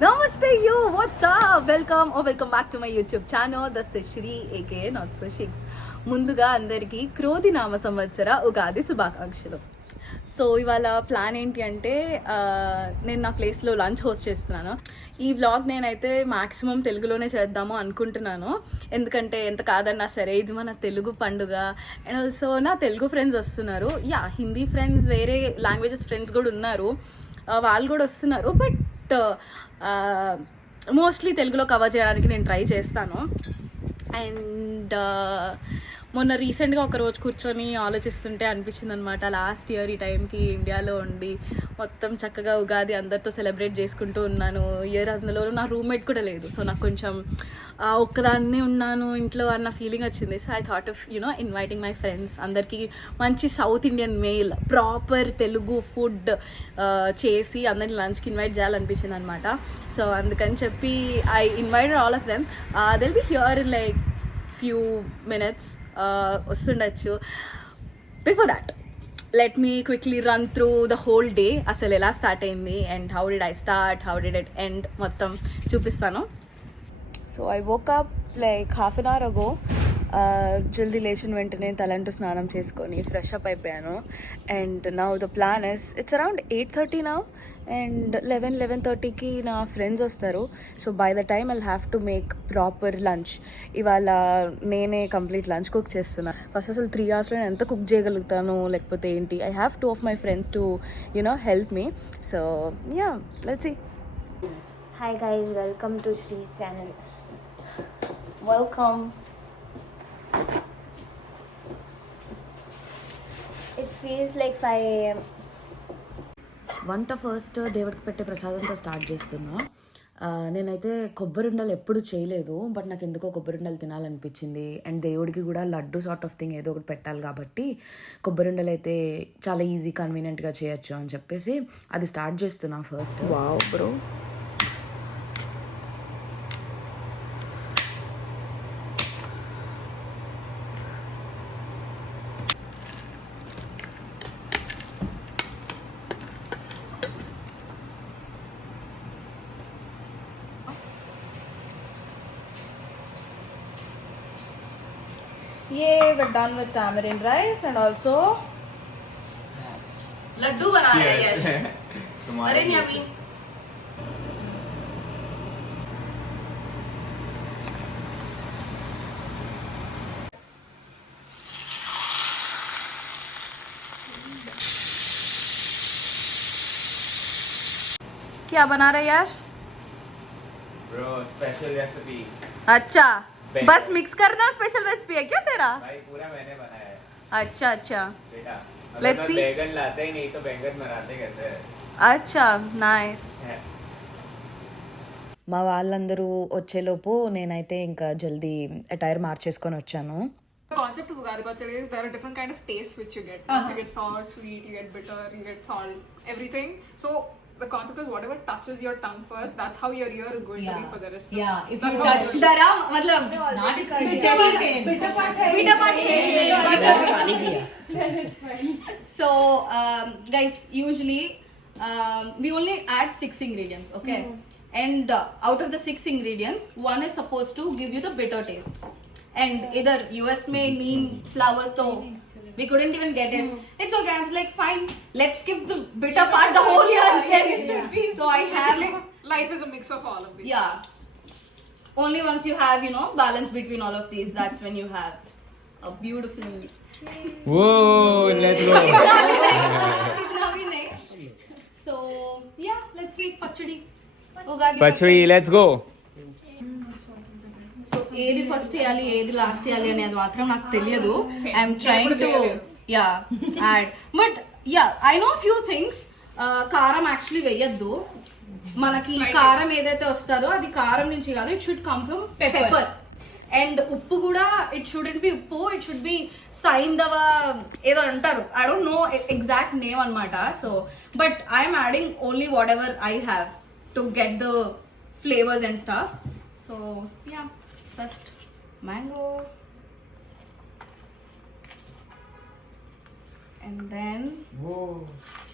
Namaste you, what's up? Welcome back to my YouTube channel. This is Shri aka Not So Shiks. ముందుగా అందరికీ క్రోధి నామ సంవత్సర ఉగాది శుభాకాంక్షలు. సో ఇవాళ ప్లాన్ ఏంటి అంటే నేను నా ప్లేస్లో లంచ్ హోస్ట్ చేస్తున్నాను. ఈ వ్లాగ్ నేనైతే మ్యాక్సిమం తెలుగులోనే చేద్దాము అనుకుంటున్నాను, ఎందుకంటే ఎంత కాదన్నా సరే ఇది మన తెలుగు పండుగ. అండ్ ఆల్సో నా తెలుగు ఫ్రెండ్స్ వస్తున్నారు, హిందీ ఫ్రెండ్స్, వేరే లాంగ్వేజెస్ ఫ్రెండ్స్ కూడా ఉన్నారు, వాళ్ళు కూడా వస్తున్నారు. బట్ మోస్ట్లీ తెలుగులో కవర్ చేయడానికి నేను ట్రై చేస్తాను. అండ్ మొన్న రీసెంట్గా ఒక రోజు కూర్చొని ఆలోచిస్తుంటే అనిపించింది అనమాట, లాస్ట్ ఇయర్ ఈ టైంకి ఇండియాలో ఉండి మొత్తం చక్కగా ఉగాది అందరితో సెలబ్రేట్ చేసుకుంటూ ఉన్నాను. ఇయర్ అందులో నా రూమ్మేట్ కూడా లేదు, సో నాకు కొంచెం ఒక్కదాన్నే ఉన్నాను ఇంట్లో అన్న ఫీలింగ్ వచ్చింది. So I thought of inviting my friends, అందరికీ మంచి South Indian meal, proper Telugu food చేసి అందరిని లంచ్కి ఇన్వైట్ చేయాలనిపించింది అనమాట. సో అందుకని చెప్పి I invited all of them. They'll be here in like few minutes వస్తుండొచ్చు. Before that let me quickly run through the whole day. అసలు ఎలా స్టార్ట్ అయింది and how did I start, how did it end, మొత్తం చూపిస్తాను. So I woke up like half an hour ago. జల్దీ లేచిన వెంటనే తలంటూ స్నానం చేసుకొని ఫ్రెష్ అప్ అయిపోయాను. And now the plan it's around 8:30 now, and 11:30కి నా ఫ్రెండ్స్ వస్తారు. So by the time I'll have to make proper lunch. ఇవాళ నేనే కంప్లీట్ లంచ్ కుక్ చేస్తున్నా. ఫస్ట్ అసలు 3 అవర్స్లో నేను ఎంత కుక్ చేయగలుగుతాను లేకపోతే ఏంటి, I have 2 of my friends to help me. So yeah, let's see. Hi guys, welcome to Shri's channel. Welcome. It feels like 5 AM. వంట ఫస్ట్ దేవుడికి పెట్టే ప్రసాదంతో స్టార్ట్ చేస్తున్నా. నేనైతే కొబ్బరిండలు ఎప్పుడు చేయలేదు, బట్ నాకు ఎందుకో కొబ్బరిండలు తినాలనిపించింది. అండ్ దేవుడికి కూడా లడ్డు సార్ట్ ఆఫ్ థింగ్ ఏదో ఒకటి పెట్టాలి కాబట్టి కొబ్బరిండలు అయితే చాలా ఈజీ కన్వీనియంట్గా చేయొచ్చు అని చెప్పేసి అది స్టార్ట్ చేస్తున్నా first. Wow bro. Yeah, we're done with tamarind rice and also laddu bana rahe hain. Very yummy. क्या बना रहे यार? Bro special recipe. अच्छा, बस मिक्स करना स्पेशल रेसिपी है क्या तेरा? भाई पूरा मैंने बनाया है. अच्छा बेटा Let's अगर see. बैंगन लाते ही नहीं तो बैंगन बनाते कैसे? अच्छा नाइस. మా వాళ్ళందరూ వచ్చేలోపు నేనైతే ఇంకా జల్దీ అటైర్ మార్చేసుకొని వచ్చాను. The concept of Ugadi Pachadi is there are different kind of tastes which you get. Once you get sour, sweet, you get bitter, you get salt, everything. So the concept is whatever touches your tongue first, that's how your ear is going to be for the rest. Yeah, if That's you how touch it is. डरा मतलब not it's bitter part So guys, usually we only add 6 ingredients, okay? And out of the 6 ingredients, one is supposed to give you the bitter taste. And either US may neem flowers, so we couldn't even get it. It's okay, I was like, fine, let's skip the bitter part the whole year. So I have, Basically, life is a mix of all of these. only once you have, balance between all of these, that's when you have a beautiful. Whoa, let's go. So yeah, let's make pachadi. Ugadi Pachadi, let's go. So ఏది first చేయాలి ఏది last చేయాలి అనేది మాత్రం నాకు తెలియదు. I'm Same. Trying to add but I know few things. కారం actually వేయద్దు, మనకి కారం ఏదైతే వస్తుందో అది కారం నుంచి కాదు, it should come from pepper. And ఉప్పు కూడా ఇట్ షుడెంట్ బి ఉప్పు, ఇట్ షుడ్ బి సైంధవ ఏదో అంటారు, I don't know exact name అనమాట. So but I'm adding only whatever I have to get the flavours and stuff. So first mango, and then Whoa.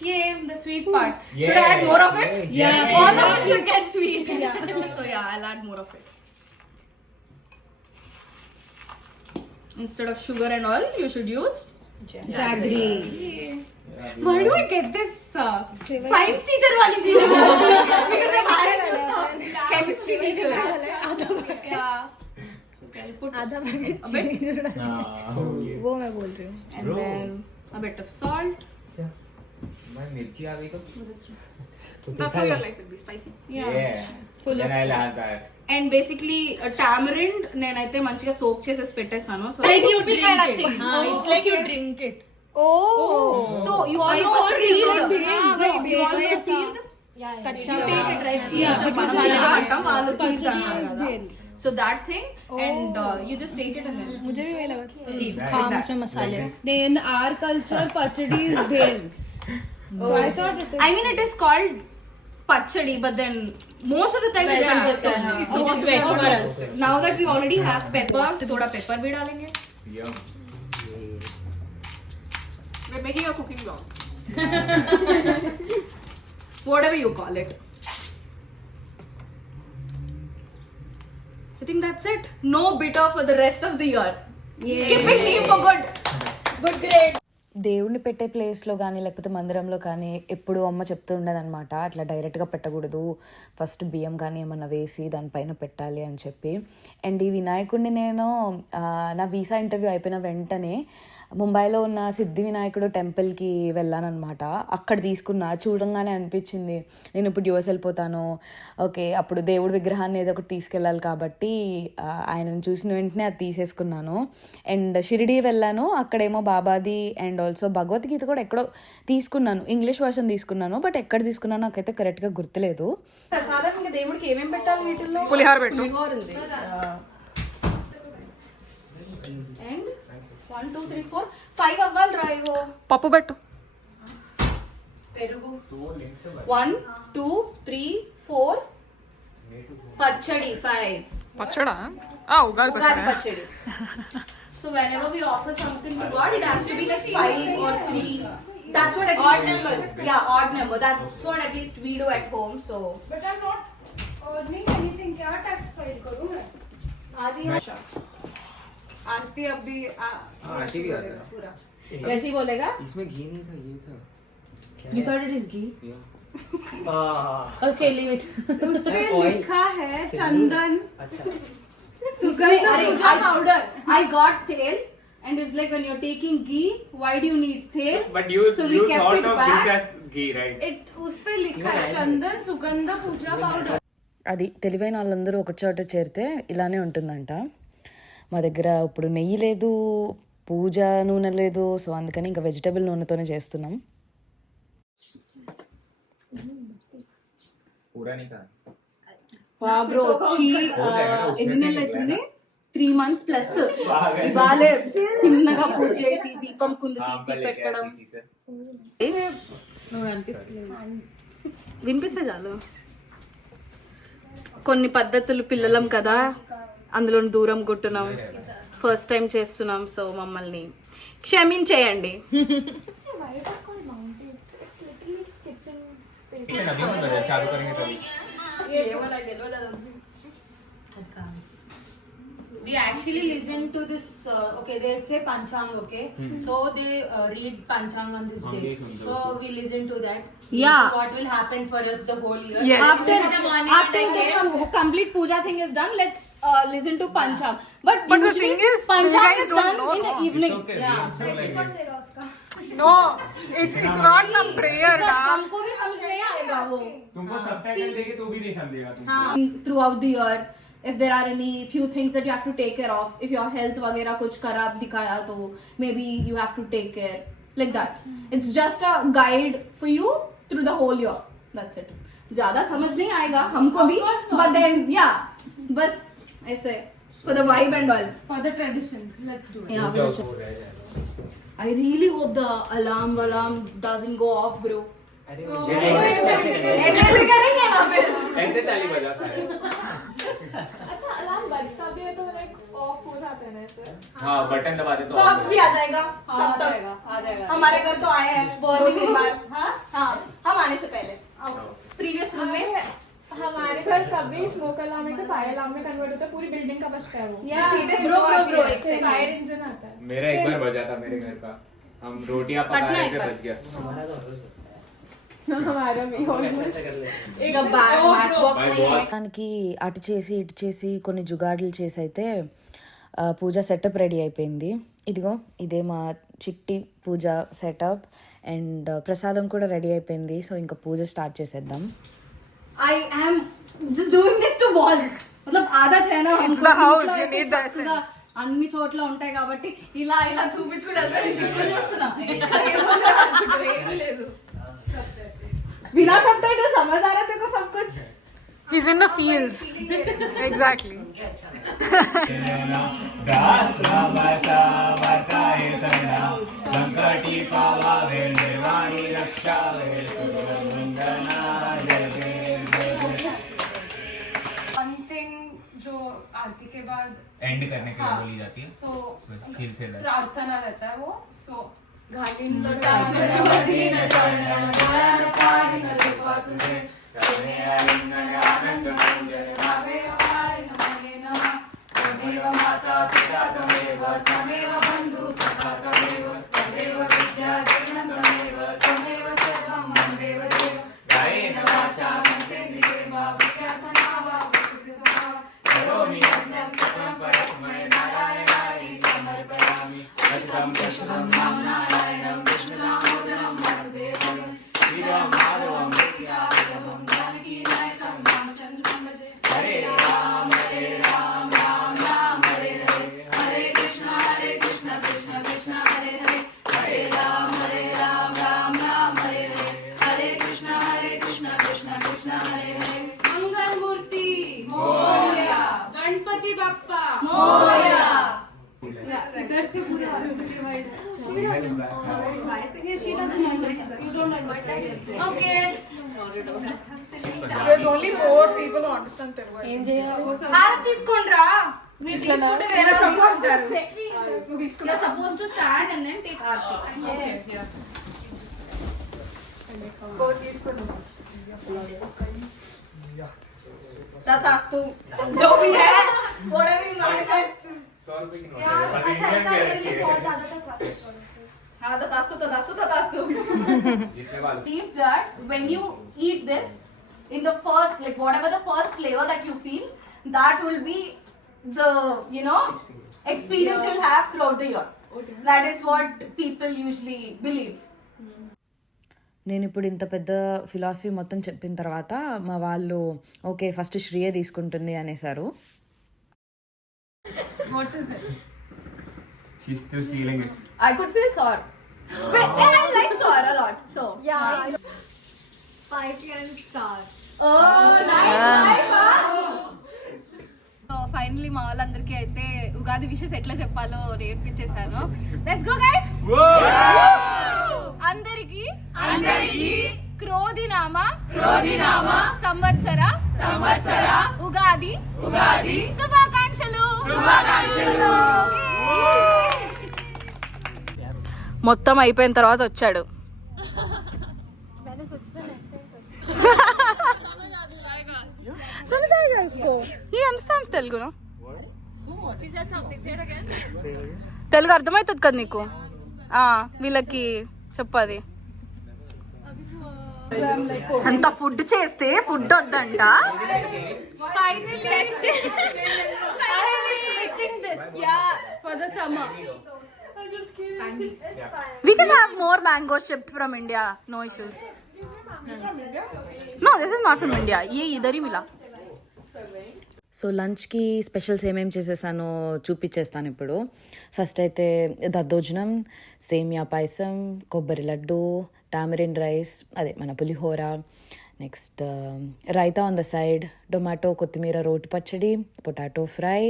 the sweet part. Should I add more of it? Yeah. All of us should get sweet. more of it. Instead of sugar and all, you should use jaggery. Why do I get this science teacher wali feeling? Because I'm having chemistry teacher. Yeah. So I'll put a bit. वो मैं बोल रही हूँ. And then a bit of salt. मैं मिर्ची आ गई तो That's how your life will be spicy. yeah Full then of I'll add that and basically tamarind నేనైతే మంచిగా సోక్ చేసేసి పెట్టేసాను. So It's like you drink it. So you also take it right వాళ్ళు so that thing and you just take it and मुझे भी वही लगा. हाँ उसमें मसाले. In our culture, pachadi is bhel. So I thought it is. I mean it is called pachadi, but then most of the time it is wet for us. Now that we already have pepper, thoda pepper bhi dalenge. yum We're making a cooking vlog. Whatever you call it. I think that's it. No bitter for the rest of the year. Skipping leave for good. Good grade. దేవుణ్ణి పెట్టే ప్లేస్లో కానీ లేకపోతే మందిరంలో కానీ ఎప్పుడు అమ్మ చెప్తూ ఉండేదన్నమాట, అట్లా డైరెక్ట్గా పెట్టకూడదు, ఫస్ట్ బియ్యం కానీ ఏమన్నా వేసి దానిపైన పెట్టాలి అని చెప్పి. అండ్ ఈ వినాయకుడిని నేను నా వీసా ఇంటర్వ్యూ అయిపోయిన వెంటనే ముంబైలో ఉన్న సిద్ధి వినాయకుడు టెంపుల్కి వెళ్ళానమాట. అక్కడ తీసుకున్నా, చూడంగానే అనిపించింది నేను ఇప్పుడు యూఎస్ వెళ్ళిపోతాను, ఓకే అప్పుడు దేవుడి విగ్రహాన్ని ఏదో ఒకటి తీసుకెళ్ళాలి కాబట్టి ఆయనను చూసిన వెంటనే అది తీసేసుకున్నాను. అండ్ షిరిడి వెళ్ళాను, అక్కడేమో బాబాది అండ్ ఆల్సో భగవద్గీత కూడా ఎక్కడో తీసుకున్నాను, ఇంగ్లీష్ వర్షన్ తీసుకున్నాను, బట్ ఎక్కడ తీసుకున్నాను నాకైతే కరెక్ట్గా గుర్తులేదు. ప్రసాదం ఇంకా దేవుడికి ఏమేమి పెట్టాలి వీటిల్లో? పులిహోర పెట్టు. పులిహోర ఉంది. అండ్ 1 2 3 4 5 అవ్వాలి రా ఇగో. పప్పు పెట్టు. పెరుగు 1 2 3 4 పచ్చడి 5 పచ్చడా? ఉగాది ఉగాది పచ్చడి. పచ్చడి. So whenever we offer something to God, it has to be like 5 or 3. That's what at least odd number. Yeah, odd number. That's what at least we do at home. So. But I'm not earning anything. क्या tax file करूँ मैं? आदि आरती अभी आरती भी आता है पूरा वैसे ही बोलेगा. इसमें घी नहीं था, ये था. You thought it is ghee? Yeah. Okay, leave it. उसमें लिखा है चंदन. अच्छा Sugandha puja powder. I got tail, and it's like when you're taking ghee, why do you need tail? but you So we kept thought it of back. this as ghee, right? It उस पे लिखा है चंदन सुगंधा पूजा पाउडर. అది తెలివైన వాళ్ళందరూ ఒక చోట చేరితే ఇలానే ఉంటుందంట. మా దగ్గర ఇప్పుడు నెయ్యి లేదు, పూజ నూనె లేదు, సో అందుకని ఇంకా వెజిటబుల్ నూనెతోనే చేస్తున్నాం. पूरा नहीं था. Wow, bro, వచ్చి ఎన్ని నెలలు అవుతుంది? 3 months plus. ఇవాళే తిన్నగా పూజ చేసి దీపం కుందు తీసి పెట్టడం. వినిపిస్తే చాలు. కొన్ని పద్ధతులు పిల్లలం కదా, అందులో దూరం కొట్టున్నాం, ఫస్ట్ టైం చేస్తున్నాం, సో మమ్మల్ని క్షమించేయండి. चालू करेंगे तभी. We actually listen to this. Okay, they say Panchang. Okay, so they read Panchang on this day. So we listen to that. Yeah. What will happen for us the whole year? Yes. After In the morning, after I get- the complete puja thing is done, let's listen to Panchang. But But the usually thing is, you Panchang guys is don't done know, in the no? evening. It's okay. Yeah. We also like it. No, it's not some prayer, So, da. हमको भी समझ नहीं आएगा वो. तुमको सबटाइटल देगी तो भी नहीं समझेगा तुम. Throughout the year, if there are any few things that you have to take care of, if your health वगैरह कुछ खराब दिखाया तो maybe you have to take care like that. It's just a guide for you through the whole year. That's it. ज़्यादा समझ नहीं आएगा हमको भी, but then yeah, बस ऐसे for the vibe and all. For the tradition, let's do it. Yeah, I really hope the alarm doesn't go off, bro. ऐसे करेंगे ना फिर. ऐसे ताली बजा सारे. अच्छा, अलार्म बजता भी है तो लाइक ऑफ हो जाता है ना ऐसे. हाँ बटन दबा दे तो कॉप्स भी आ जाएगा. तब तक आ जाएगा. हमारे घर तो आए हैं 2-3 बार. हाँ, हम आने से पहले. प्रीवियस रूम में हमारे घर पर कभी स्मोक अलार्म से फायर अलार्म में कन्वर्ट होता है, पूरी बिल्डिंग का बचता है वो। bro, exactly. फायर इंजन आता है। मेरा एक बार बजा था मेरे घर का, हम रोटियां पका रहे थे, बच गया। हमारा भी దానికి అటు చేసి ఇటు చేసి కొన్ని జుగాడులు చేసి అయితే పూజ సెటప్ రెడీ అయిపోయింది. ఇదిగో ఇదే మా చిట్టి పూజ సెటప్ అండ్ ప్రసాదం కూడా రెడీ అయిపోయింది. సో ఇంకా పూజ స్టార్ట్ చేసేద్దాం. I am just doing this to wall. मतलब आदत है ना, It's the house, you need the essence. అన్ని చోట్ల ఉంటాయి కాబట్టి ఇలా ఇలా చూపించుకుంటే చేస్తున్నా. ఏమీ లేదు. बिना सबटाइटल समझ आ रहा तेरे को सब कुछ. He's in the fields. Exactly. One thing जो आरती के बाद एंड करने के लिए बोली जाती है, तो फील से प्रार्थना रहता है वो. सो मंगलमूर्ति मोरया, गणपति बप्पा मोरया. इधर से पूरा डिवाइड है. She doesn't understand. You don't understand. Okay. There's only 4 people who understand Telugu. ఆరతి తీసుకోండిరా. మీరు తీసుకుంటే వేరే Supposed to say. You're supposed to stand and then take ఆరతి. तथास्तु. जो भी है whatever you manifest. हाँ, तथास्तु तथास्तु तथास्तु. Believe that when you eat this in the first, like whatever the first flavor that you feel, that will be the, you know, experience you'll have throughout the year. That is what people usually believe. నేను ఇప్పుడు ఇంత పెద్ద ఫిలాసఫీ మొత్తం చెప్పిన తర్వాత మా వాళ్ళు okay first Shreya తీసుకుంటుంది అనేసారు. What is it? She's still feeling it. I could feel sour. But I like sour a lot. So Yeah. Spicy and sour. oh, nice. So finally మా వాళ్ళందరికీ అయితే ఉగాది విషెస్ ఎట్లా చెప్పాలో నేర్పించేశాను. Let's go guys. అందరికి క్రోధినామ సంవత్సర ఉగాది శుభాకాంక్షలు. మొత్తం అయిపోయిన తర్వాత వచ్చాడు. समझ आएगा उसको. He understands Telugu. తెలుగు అర్థమవుతుంది కదా నీకు. వీళ్ళకి చెప్పది. అంత ఫుడ్ చేస్తే ఫుడ్ వద్దంట. We can have more mangoes shipped from India. No issues. No, this is not from India. ये इधर ही मिला. సో లంచ్కి స్పెషల్స్ ఏమేమి చేసేసానో చూపించేస్తాను ఇప్పుడు. ఫస్ట్ అయితే దద్దోజనం, సేమియా పాయసం, కొబ్బరి లడ్డు, టామరిన్ రైస్, అదే మన pulihora, next raita on the side, tomato కొత్తిమీర రోటి పచ్చడి, పొటాటో ఫ్రై,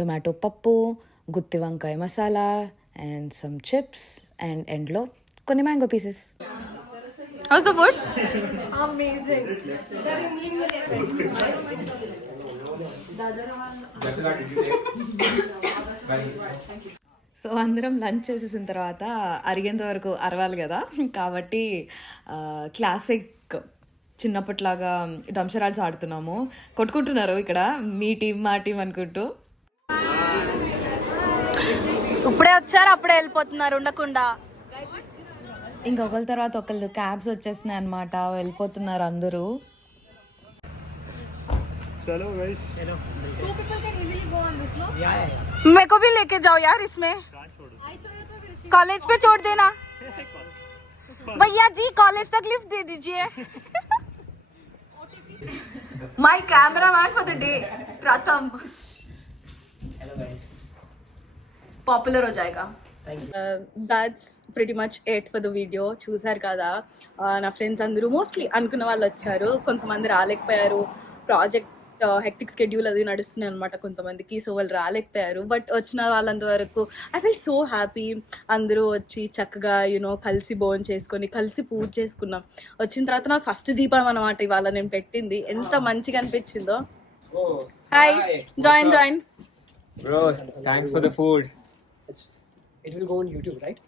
టొమాటో పప్పు, గుత్తి వంకాయ masala and some chips and ఎండ్లో కొన్ని mango pieces. How's the food? Amazing. So అందరం లంచ్ చేసేసిన తర్వాత అరిగేంత వరకు అరవాలి కదా, కాబట్టి క్లాసిక్ చిన్నప్పట్లాగా డంషరాడ్స్ ఆడుతున్నాము. కొట్టుకుంటున్నారు ఇక్కడ మీ టీం మా టీం అనుకుంటూ. ఇప్పుడే వచ్చారు అప్పుడే వెళ్ళిపోతున్నారు ఉండకుండా. ఇంకొకరి తర్వాత ఒకళ్ళు క్యాబ్స్ వచ్చేసినాయి అనమాట, వెళ్ళిపోతున్నారు అందరూ. मेरे को भी लेके जाओ यार इसमें. कॉलेज पे छोड़ देना भैया जी, कॉलेज तक लिफ्ट दे दीजिए. My cameraman for the day प्रथम पॉपुलर हो जाएगा. That's pretty much at for the video. చూసారు కదా, నా ఫ్రెండ్స్ అందరూ మోస్ట్లీ అనుకున్న వాళ్ళు వచ్చారు, కొంతమంది రాలేకపోయారు. ప్రాజెక్ట్ హెక్టిక్ స్కెడ్యూల్ అది నడుస్తున్నాయి అనమాట కొంతమందికి, సో వాళ్ళు రాలేకపోయారు. బట్ వచ్చిన వాళ్ళంత వరకు ఐ ఫీల్ సో హ్యాపీ. అందరూ వచ్చి చక్కగా కలిసి భోజనం చేసుకొని కలిసి పూజ చేసుకున్నాం. వచ్చిన తర్వాత నా ఫస్ట్ దీపం అనమాట ఇవాళ నేను పెట్టింది. ఎంత మంచిగా అనిపించిందో. Hi, join Bro, thanks for the food. It will go on YouTube, right?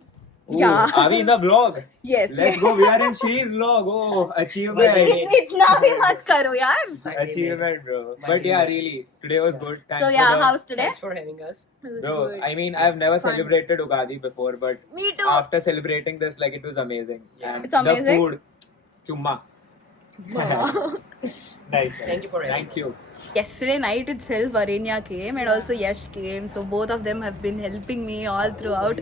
Ooh, Yeah. Are we in the vlog? Yes. Let's go. We are in Shree's vlog. Oh, achievement. इतना भी मत करो यार. Achievement, bro. But yeah, really, today was good. Thanks So for yeah, the... how's today? Thanks for having us. Bro, I mean, I've never celebrated Ugadi before, but Me too. after celebrating this, like, it was amazing. And It's amazing. The food, chumma. Nice. Thank you for having Thank you. Yesterday night itself, Varenya came and also Yash came. So both of them have been helping me all throughout.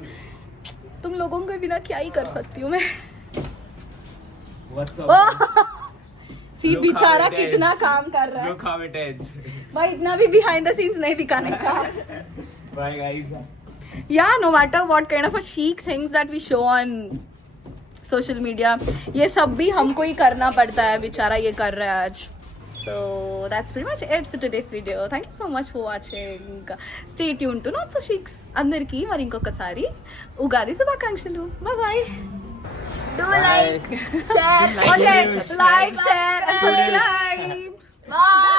तुम लोगों के बिना क्या ही कर सकती हूँ मैं. What's up? सी Look बेचारा how it कितना is. काम कर रहा है. Look how it ends. भाई इतना भी behind the scenes नहीं दिखाने का. Bye, guys. Yeah, no matter what kind of a chic things that we show on social media, ये सब भी हमको ही करना पड़ता है. बेचारा ये कर रहा है आज. So that's pretty much it for today's video. Thank you so much for watching. Stay tuned to Not So Chics. అందరికీ మరి ఇంకొకసారి ఉగాది శుభాకాంక్షలు. Bye bye. Do like, share, and subscribe. Bye.